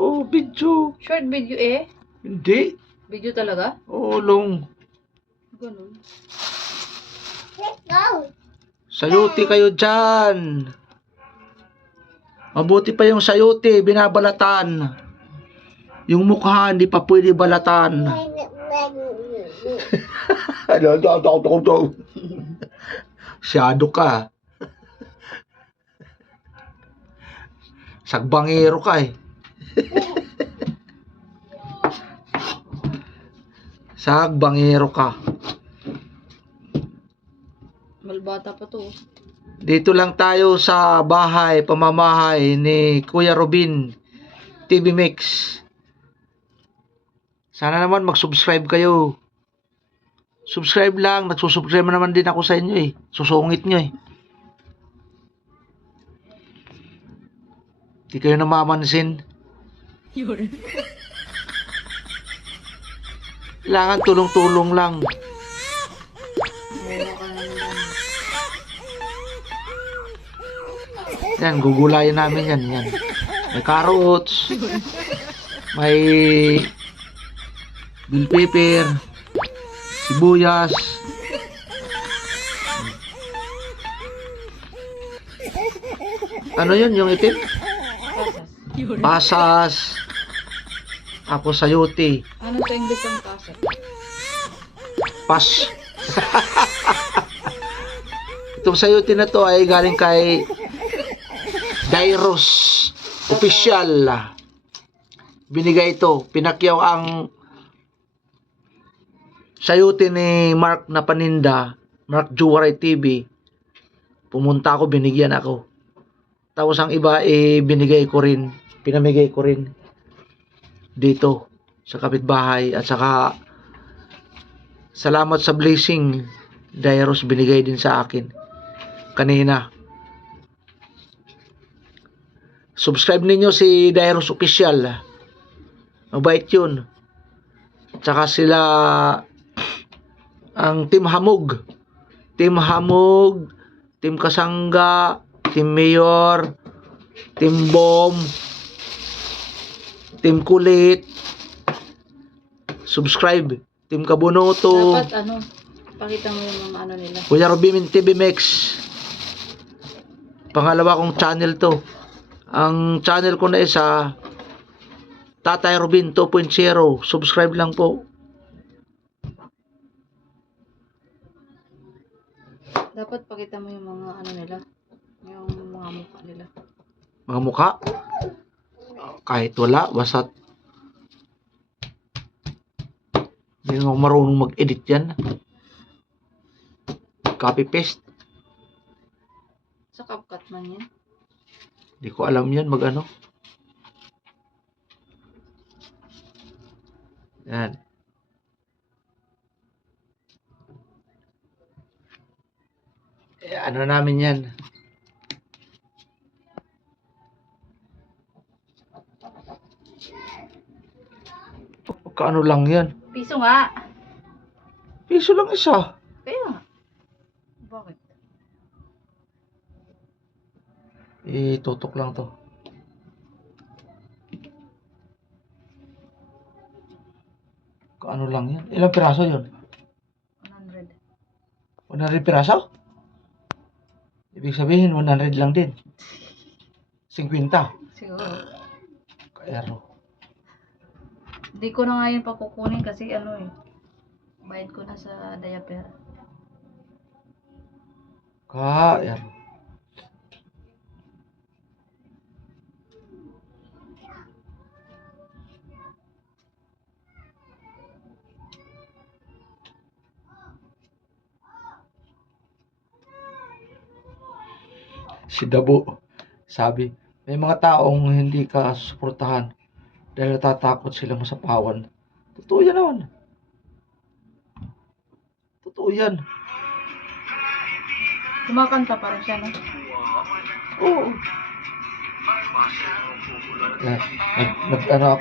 Oo, video. Short video eh? Hindi. Video talaga? Oo, long. Ganun. Let's go. Sayuti kayo dyan. Mabuti pa yung sayuti, binabalatan. Yung mukha, hindi pa pwede balatan. Siyado ka. Sagbangero ka eh. Sagbangero ka. Malbata pa to. Dito lang tayo sa bahay, pamamahay ni Kuya Robin TV Mix. Sana naman mag-subscribe kayo. Subscribe lang, nagsusubscribe naman din ako sa inyo eh. Susungit nyo eh. Di kayo namamansin. Kailangan tulong-tulong lang. Meron ka na naman. Yan, gugulayin namin yan. Yan. May carrots. May bell pepper. Sibuyas. Ano yun, yung itim? Pasas. Tapos sayuti. Ano sa English ang pasok? Pas. Itong sayuti na to ay galing kay Dairos Official. Binigay ito. Pinakyaw ang sayuti ni Mark na paninda. Mark Juwaray TV. Pumunta ako, binigyan ako. Tapos ang iba binigay ko rin. Pinamigay ko rin dito sa kapitbahay. At saka salamat sa blessing. Dairos binigay din sa akin kanina. Subscribe ninyo si Dairos Official. Mabait yun. Tsaka sila ang Team Hamog. Team Hamog, Team Kasangga, Team Mayor, Team Bomb, Team Kulit. Subscribe. Team Kabunoto. Dapat pakita mo yung mga ano nila. Kuya Robin TV Mix. Pangalawa kong channel to. Ang channel ko na isa, Tatay Robin 2.0. Subscribe lang po. Dapat pakita mo yung mga ano nila. Yung mga mukha nila. Mga mukha. Kahit wala, basta hindi naman marunong mag-edit yan. Copy-paste. Sa CapCut man yan. Hindi ko alam yan mag-ano. Yan. Ano namin yan. Kaano lang yan. Piso nga. Piso lang isa. Kaya nga. Bakit? Tutok lang to. Kaano lang yan. Ilang piraso yun? 100. 100 piraso? Ibig sabihin 100 lang din. 50. Siguro. Kaero. Hindi ko na nga yun pakukunin kasi bayad ko na sa diaper. Kaero. Si Dabo, sabi, may mga taong hindi ka suportahan dahil natatakot sila masapawan. Totoo yan naman. Totoo yan. Kumakanta pa rin siya, no? Oo.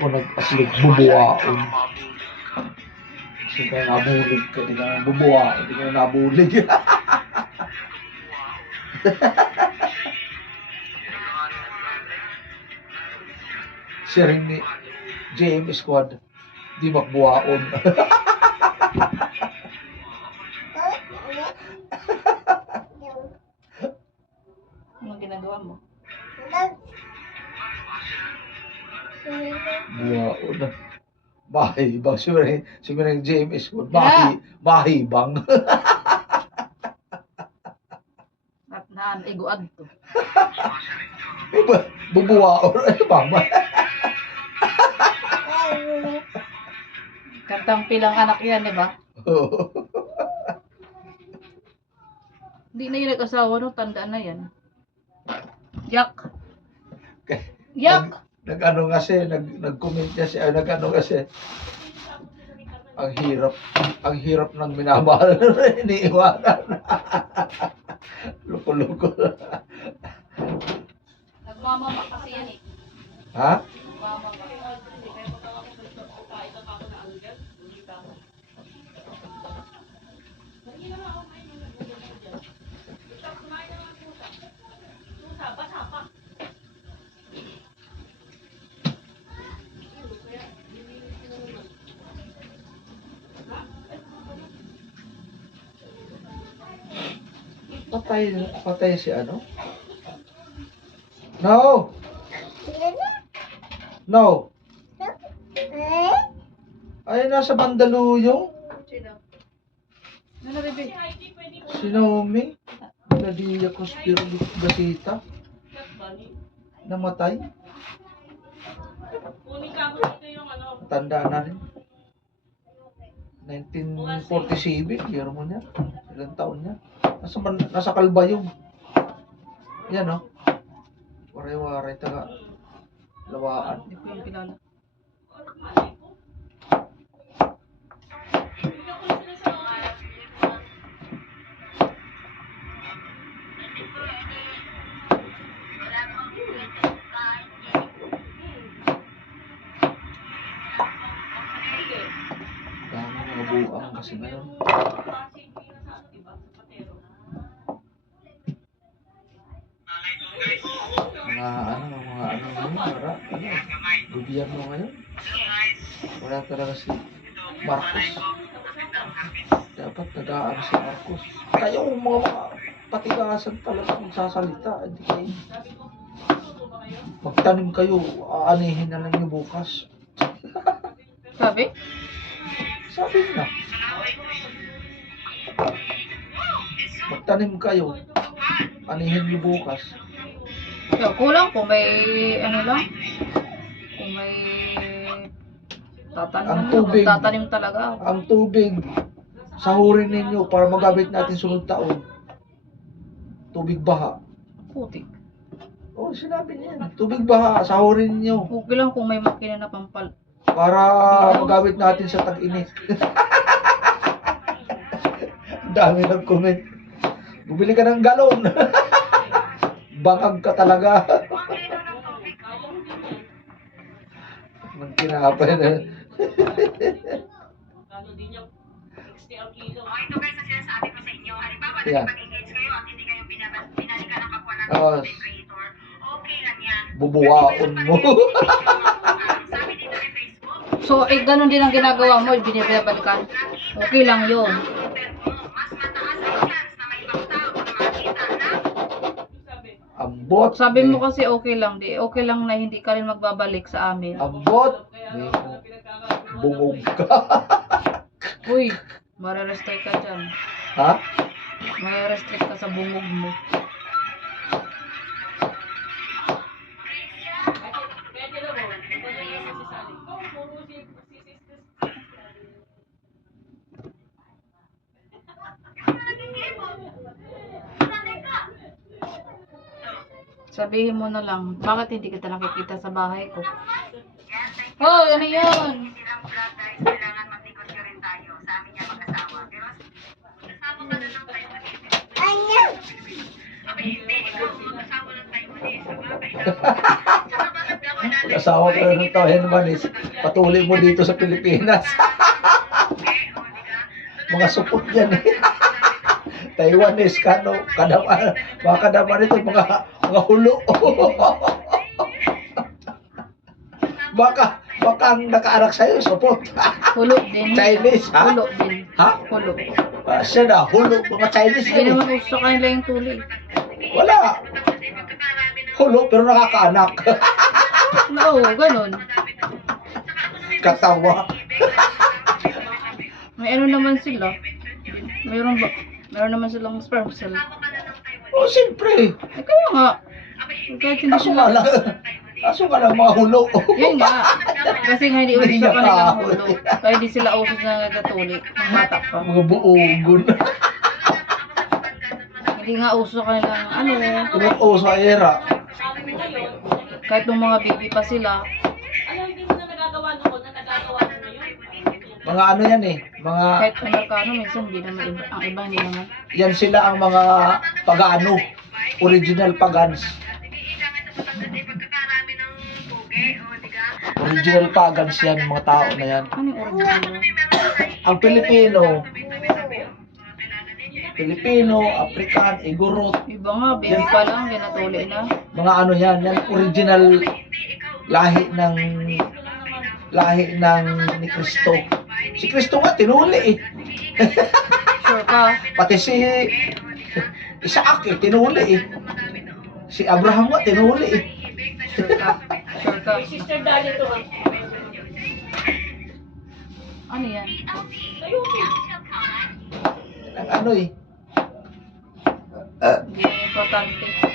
Nag-aslig, bubuwaon. Kasi kaya nabulig ka, di ka bubuwaon, di ka nabulig. Siring ni JM Squad. Di makbuhaon. Anong ginagawa mo? Buhaon. Mahibang. Siring JM Squad. Mahibang. At naan, iguad to. Bubuhaon. Ay, mama. Kantang pilang anak yan, di ba? Hindi na yung nag-asawa, no? Tandaan na yan. Yak! Yak! Nag-ano kasi, nag-comment niya siya, nag-ano kasi, ang hirap ng minamahal na iniiwanan. Luko-luko. Nagmamama kasi yan eh. Ha? Nagmamama. Patay si ano? No! No! Ay, nasa Mandaluyong. Sino? Ano, bebe? Si Naomi. Nadia Cospiro Gasita. Namatay. Tanda na rin. 1947, year mo niya. Ilang taon niya. Nasa Kalbayog. Yan, no? Waray-waray, taga Lawaan. Hindi ko yung kilala. Dami mga buang kasi ngayon. Mga ano ngayon, para, gobyerno ngayon. Wala talaga si Marcos. Dapat nag-aano si Marcos. Kayo mga patigasan talaga magsasalita. Hindi kayo. Magtanim kayo, aanihin na lang niyo bukas. Sabi? Sabi na. Magtanim kayo, anihin niyo bukas. Yeah, kulang kung may ano lang. Kung may tatanim Ang lang, tubig. tatanim talaga. Ang tubig, sahurin ninyo para magamit natin sunod taon. Tubig baha. Putik. Oh, sinabi niya yan. Tubig baha, sahurin ninyo Okay lang kung may makina na pampal. para magamit natin sa tag-init. Ang dami nag-comment. Bumili ka ng galon. Bangag ka talaga. Nang kinapay na. Ito guys, ang sinasabi ko sa inyo. Halimbawa, Yeah. nag-engage kayo at hindi kayo binalikan ng kapwa natin Oh, content creator. Okay lang yan. bubuwaon mo. Sabi dito ni Facebook, So, ganun din ang ginagawa mo, binibalikan. Okay lang yun. mas mataas ang chance na may ibang tao na makakita na Ambot. Sabi mo kasi okay lang, di okay lang na hindi ka rin magbabalik sa amin. Ambot. Bungog ka. Uy, mare-restrict ka dyan. Ha? Mare-restrict ka sa bungog mo. Sabihin mo na lang, bakit hindi kita nakikita sa bahay ko? Oh, ano yun? hindi lang vlog guys, kailangan magnegosyo rin tayo sa amin niya mag-asawa. Pero kasama ka na ng Taiwanese. Okay, hindi. Ikaw mag-asawa ng Taiwanese. Saka bakit ka wala na? Asawa ka na ng Taiwanese. Patuloy mo dito sa Pilipinas. Mga supot yan eh. Taiwanese, kano, kadama, mga kadama nito, mga hulo. Kasama Baka ang nakaanak sa'yo, supot. Hulo din. Chinese, ha? Hulo din. Ha? Hulo. Siya na, hulo, mga Chinese Hindi yan eh. naman uso sa kanila yung tuli. Wala. Hulo, pero nakakaanak. Oo, ganun. Katawa. May ano naman sila. Meron naman silang sperm cell. Oh, siyempre. Eh, kaya nga. Kahit hindi Kaso nga sila. lang mga hulo. Yan nga. Kasi nga hindi uso sa Naiyak kanilang ako. hulo. Kaya hindi sila uso na nagatuli. Ng bata pa. Mga buogon. Hindi nga uso sa kanilang ano. Oo, sa era. Kahit nung mga baby pa sila. Mga ano yan eh. Mga, Kahit Amerikano, minsan hindi naman iba. Ang iba hindi naman. yan sila ang mga pagano. Original pagans. Original pagans yan, mga tao na yan. Ano yung original? Ang Pilipino, African, Igorot, Iba nga, baby pa lang, ginatuli na. mga ano yan, original lahi ng ni Kristo. Si Kristo nga tinuli eh. Sure ka? Pati si Isaac eh, tinuli eh. Si Abraham nga tinuli eh. Sure ka? Sure ka? Ano yan? Ang ano eh. Hindi importante.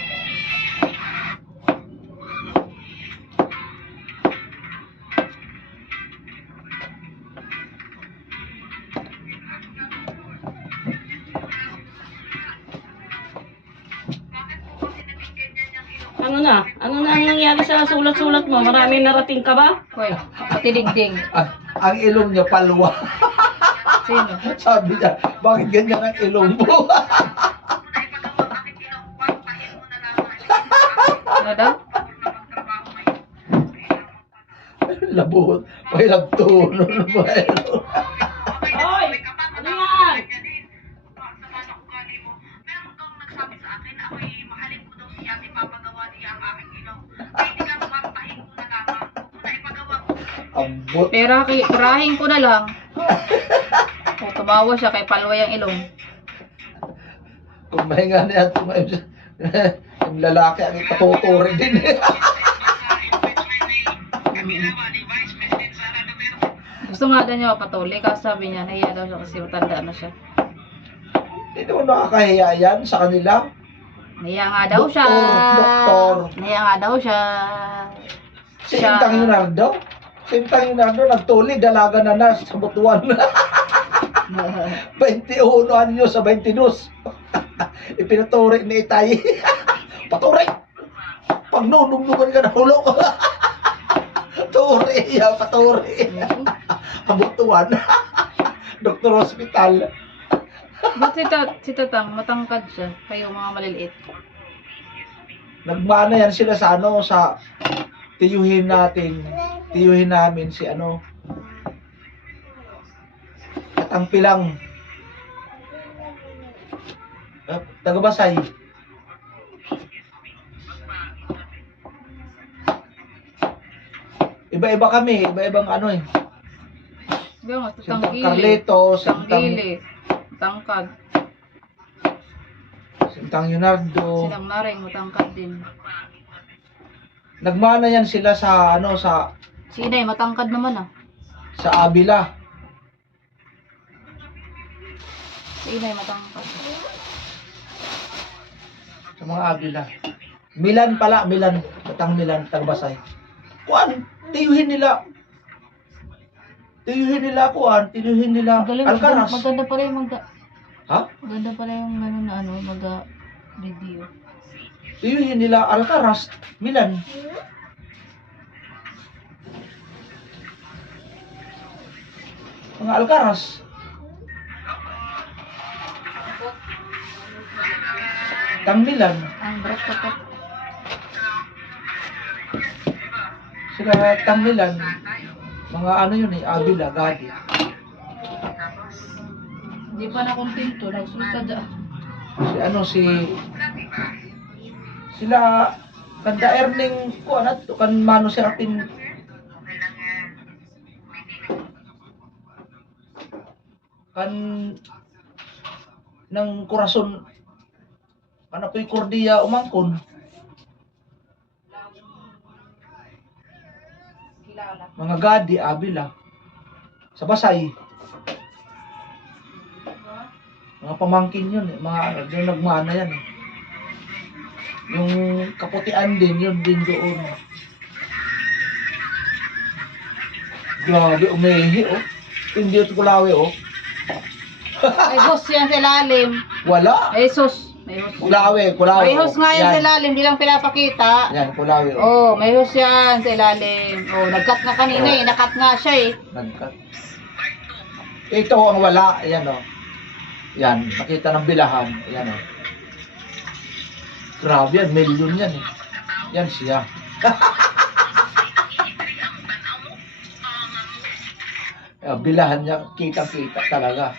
Ano na? Ano na ang nangyari sa sulat-sulat mo? Maraming narating ka ba? Hoy, pati digding. Ang ilong niya palwa. Sino? Sabi niya, bakit ganyan ang ilong mo? Ano daw? Labot. May nagtuno na ba? Hoy! Ano yan? Ambot. Perahin ko na lang. O, tumawa siya kay palwa yung ilong. Kung mahinga na yan, tumayo siya. Yung lalaki ang ipatuturi din. Gusto nga daw niya mapatuli, kasi sabi niya, nahiya daw siya kasi matanda na siya. Hindi naman nakakahiya yan sa kanila. Nahiya nga daw siya. Doktor. Nahiya nga daw siya. Si Intang Leonardo. Si Intang Leonardo nagtuli, dalaga na sa butuan. 21 anyo sa 22. Ipinaturi ni Itay. Paturi! Pag nunugnugan ka na hulog. Turi, paturi. Kabutuan. Doktor Hospital. Ba't si Tatang, matangkad siya, kayo mga maliliit. Nagmana yan sila sa ano, sa tiyuhin namin si ano, Katangpilang. Tagabasay. Iba-iba kami, iba-ibang ano eh. Diba nga, Sintang Tatang Gili. Carleto, Tatang Sintang, Gili. Matangkad. Sintang Leonardo. Silang naring, matangkad din. Nagmana yan sila sa ano, sa Si Inay, matangkad naman ah. Avila. Si Inay, matangkad. Sa mga Avila. Milan pala, Milan. Batang Milan, Tagbasay. Kuan, tiyuhin nila. Tiyuhin nila Alcaraz. Maganda pala yung Ha? maganda pala yung gano'n na ano, video. Tiyuhin nila Alcaraz, Milan. Mga Alcaraz. Tang Milan. Ang brat ko to. Sila Tang Milan. Mga ano yun eh, Avila, Gadi. Hindi pa na kontento, nagsulta dyan. Si ano sila kanda earning ko ano kan Mano Serapin kan ng kurason ano po'y kordiya umangkon. Kilala. Mga gadi, abila. Sa Basay. Mga pamangkin yun. Mga doon nagmana yan. Yung kaputian din, yun din doon. Grabe, umihi, oh. Hindi ito kulawi, oh. May hose yan sa ilalim. Wala. May hose. May hose. Kulawi, kulawi. May hose nga yan sa Yan, ilalim, di lang pinapakita. yan, kulawi, oh. Oh, may hose yan sa ilalim. Oh, nag-cut nga kanina eh. Nakat nga siya eh. Nagkat. Ito ang wala, ayan, oh. Yan, nakita ng bilahan, ayan, oh. Grabe yan, milyon yan, eh. Yan siya. Bilahan niya, kitang-kita talaga.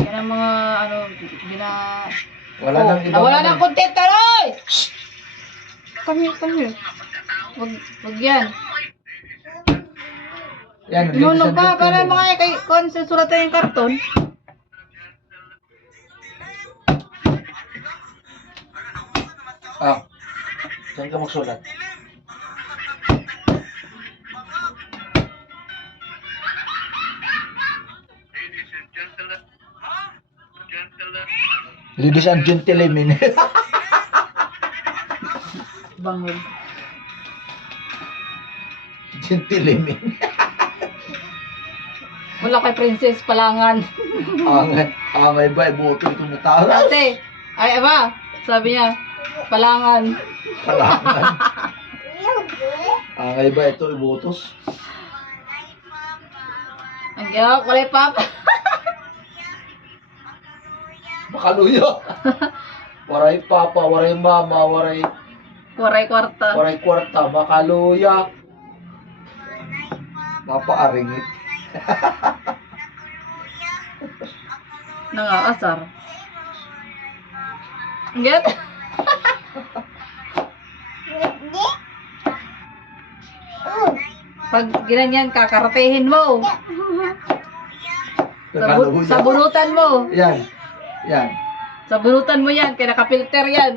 Yan ang mga ano, Wala oh, nang ibang nawala ano. ng content taroy! Come here. Wag yan. Yan, Inunog ladies and pa, para gentlemen. mga kay konsulatan yung karton. Ah, saan ka magsulat? Ladies and gentlemen. Bangog. Gentlemen. Wala kay Princess Palangan. Angay ba, ibuto ito na tao. Ate, ay aba, sabi niya, Palangan. Kalangan. Angay ba ito, ibutos? Ang gawak, wala papa. Makaluyo. Waray papa, waray mama, waray Waray kwarta. kwarta, makaluya. Mapaaringit. Nangaasar. Get? Pag ginanyan, kakaratehin mo. Makaluya. Sa bunutan mo. Yan. Yan. Sa bunutan mo yan, kaya nakapilter yan.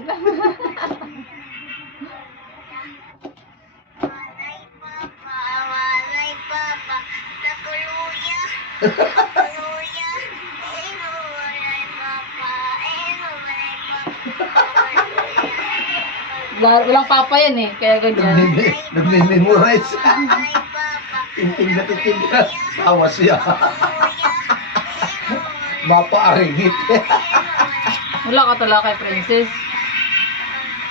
Walang papa yan eh, kaya ganyan. Nagme-memorize. Tinting na titing na. Tawa siya. Mapaaringit. Wala ka talaga kay Princess.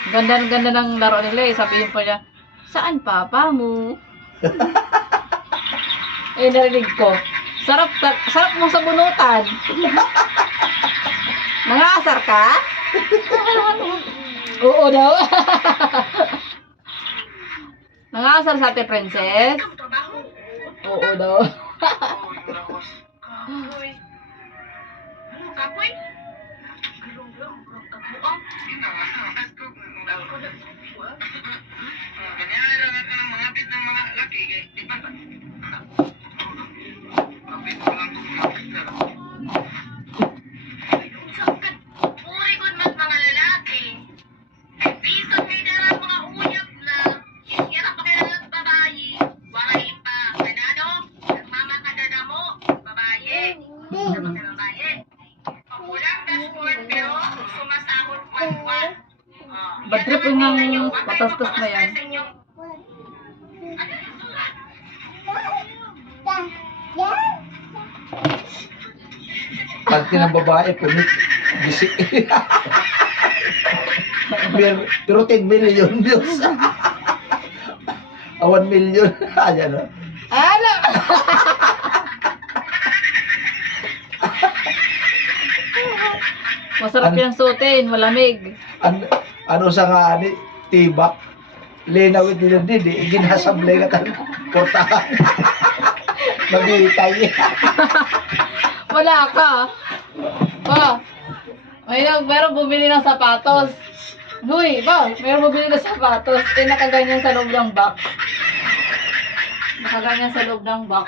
Ganda ng laro nila eh. Sabihin pa niya, saan papa mo? Eh, narinig ko. Sarap mo sa bunutan. Nangasar ka? Oo daw. Nangasar sa ate Princess? Oo daw. Kapoy? Ganyan lang ang mga bit ng mga laki. Di ba? Kapit ko lang itong mga bit na lang. Uri ko mas mga lalaki. Ay, piso may dara mga uyap na. Iskira pa kaya ng babae. Waray pa. Kanano? Nagmamakada na mo. Babae. Sama ka ng babae. Pakulang dashboard pero sumasahod 1-1. Bad trip yung ng patastas na yan. Pag ng babae, punit. Bisik. Pero 10 million views. 1 million. Ayan o. Ano? Masarap yung suotin, malamig. Ano sa nga ni tibak. Linawit nila din. Ginhasablay ka tan. Portahan. Magitay. Wala ka. Pa. Meron bumili ng sapatos. Huy, ba? Meron bumili ng sapatos. Eh, nakaganyan sa loob ng box. Nakaganyan sa loob ng box.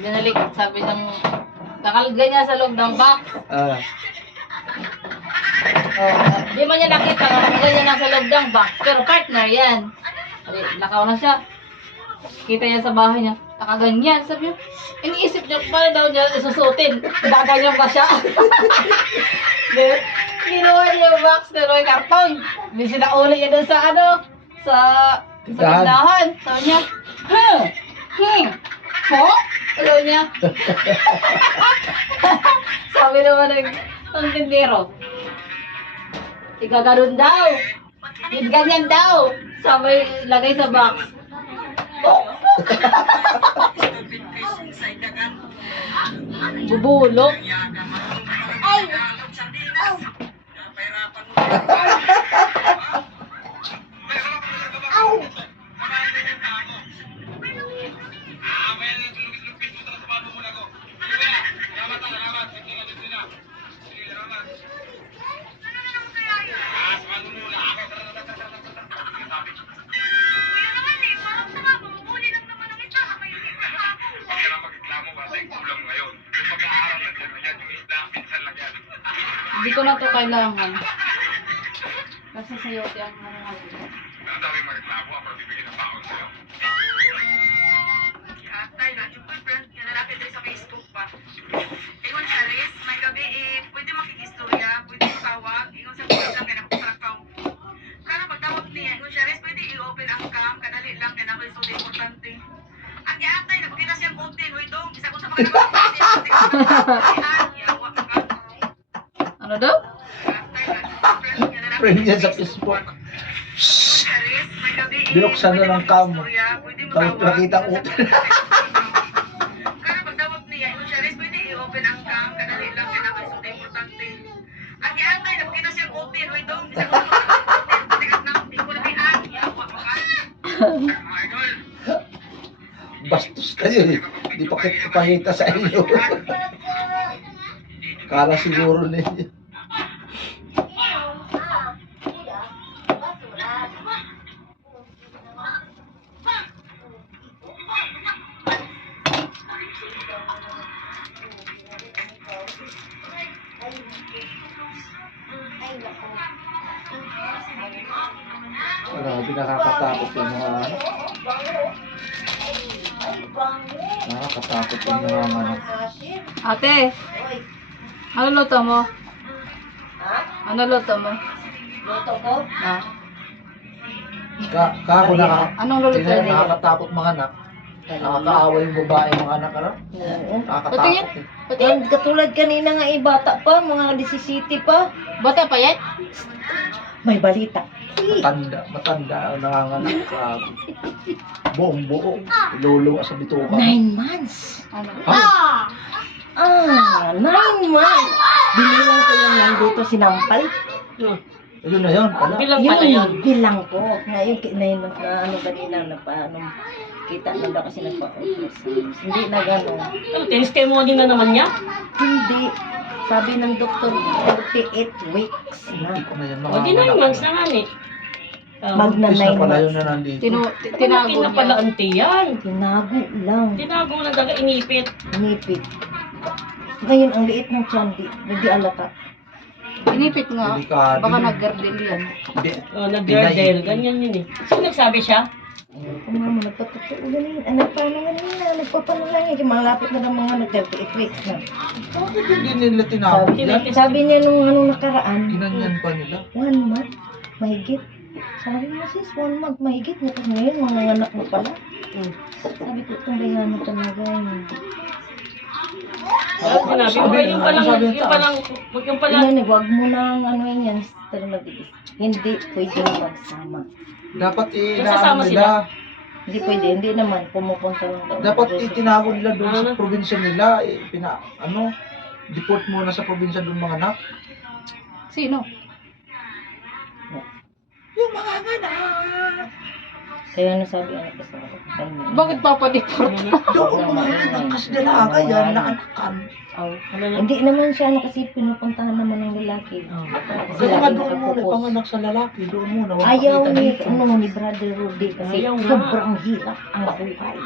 Binalik, sabi ng Nakaganyan sa loob ng box. Ah. Di man niya nakita, nakaganyan na sa loob ng box. Pero partner yan. Nakaw na siya. Kita niya sa bahay niya. Nakaganyan. Sabi niya, iniisip niya, paano daw niya isusutin? Gaganyan ba siya? Kinuha niya yung box, kinuha yung karton. Hindi sinauli niya doon sa sa tindahan. Sabi niya, ho? Sabi niya. Sabi naman ng tindero, igaganon daw. Ganyan daw. Sabi, lagay sa box. Bubulok. Hindi ko na to kailangan. Kasi sayote ang mga Atay na, yung boyfriend niya lalaki din sa Facebook pa. Ingon siya, Riz, may gabi pwede makikistorya, pwede matawag, ingon sa Facebook lang, kaya nakutrakaw. Kaya pagtawag niya, ingon siya, Riz, pwede i-open ang cam, kadali lang, kaya naman ito importante. Ang giatay, nagpakita siyang content, wait dong, isa ko sa mga yawa ka. ano daw? Friend niya sa Facebook. Binuksan na ng cam. Tapos nakita ko. Kaya pagtawag niya, yung siya, Riz, pwede i-open ang cam, kadali lang, kaya naman ito importante. Ang giatay, nagpakita siyang content, wait dong, isa ko sa mga content, tigas na, di ko nabihan, yawa ka. Mga idol, Bastos kayo eh. Di pa kita sa inyo. Kala siguro ninyo. Grabe, nakakatakot yung mga anak. Nakakatakot yung mga anak. Ate, ano luto mo? Ano luto mo? Luto ko? Ah, Kako anong luluto niya? nakakatakot mga anak. Nakakaawa yung babae mga anak. Ano? Oo. Nakakatakot Patingin. eh. Patingin. Katulad kanina nga bata pa, mga 17 pa. Bata pa yan? May balita. Matanda ang nanganganak. Grabe. Buong buo. Iluluwa sa bituka. 9 months. Ano? Ah, 9 months. Binilang ko yung nandito sinampal. Ayun na yun. Pala. Bilang pala yun. Bilang ko. Ngayon, na ano kanina, kita na daw kasi nagpa-ultrasound. Hindi na gano'n. Tinis kayo mo din na naman niya? Hindi. Sabi ng doktor, 48 weeks na. Na yan, O di 9 months na nga eh. Magna Buntis 9 na pala yun months. na nandito. Tinago Tinago na pala niya. ante yan. Tinago lang. Tinago na daga inipit. Nipit. Ngayon, ang liit ng tiyan, hindi alata. Inipit nga. Delikado. Baka nag-gardel yan. Hindi. O nag-girdle. Ganyan yun eh. Sino nagsabi siya? Mama, nagpapatuo ganun. Nagpaano ganun. Nagpapano lang yun. Malapit na ng mga nag-38 weeks na. Bakit hindi nila tinawag yan? Sabi niya nung anong nakaraan, Ginanyan pa nila. 1 month, mahigit. Sabi mo sis, 1 month, mahigit. Tapos ngayon, mga anak mo pala. Sabi ko, itong mo talaga yun. Ano sinabi mo? Yung palang, yung palang, Yan, wag mo nang ano yan. Hindi pwede magsama. Dapat Nasasama nila. Hindi pwede, hindi naman. Pumupunta lang daw. Dapat itinago nila doon sa probinsya nila. Deport muna sa probinsya doon mga anak. Sino? Yung mga anak. Kaya nasabi ano kasi ako. Bakit papadiport? Doon mga anak kasi dalaga yan na anakan. Hindi naman siya ano kasi pinupuntahan naman ng lalaki. Kasi nga doon muna panganak sa lalaki. Doon muna. Huwag Ayaw makita ni, dito. ano, ni Brother Rudy kasi Ayaw nga. sobrang hirap ang buhay.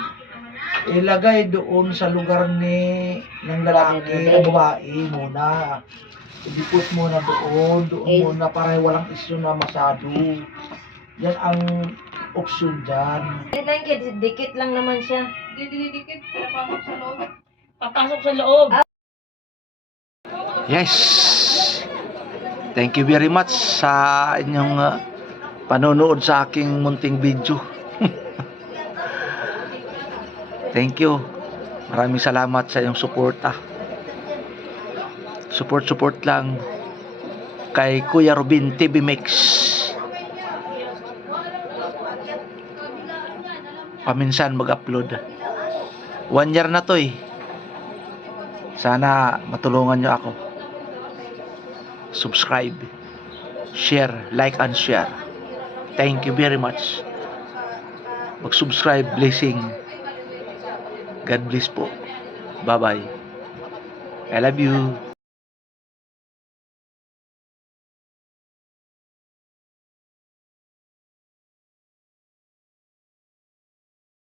ilagay doon sa lugar ng lalaki, babae muna. Idipot muna doon muna para walang isyu na masyado. Yan ang opsyon dyan. Wait lang, kids. Dikit lang naman siya. Didikit, pinapasok sa loob. Papasok sa loob. Yes! Thank you very much sa inyong panonood sa aking munting video. Thank you. Maraming salamat sa iyong suporta. Support lang kay Kuya Robin TV Mix. Paminsan mag-upload. 1 year na to eh. Sana matulungan nyo ako. Subscribe, share, like and share. Thank you very much. Mag-subscribe, blessing. God bless po. Bye-bye. I love you.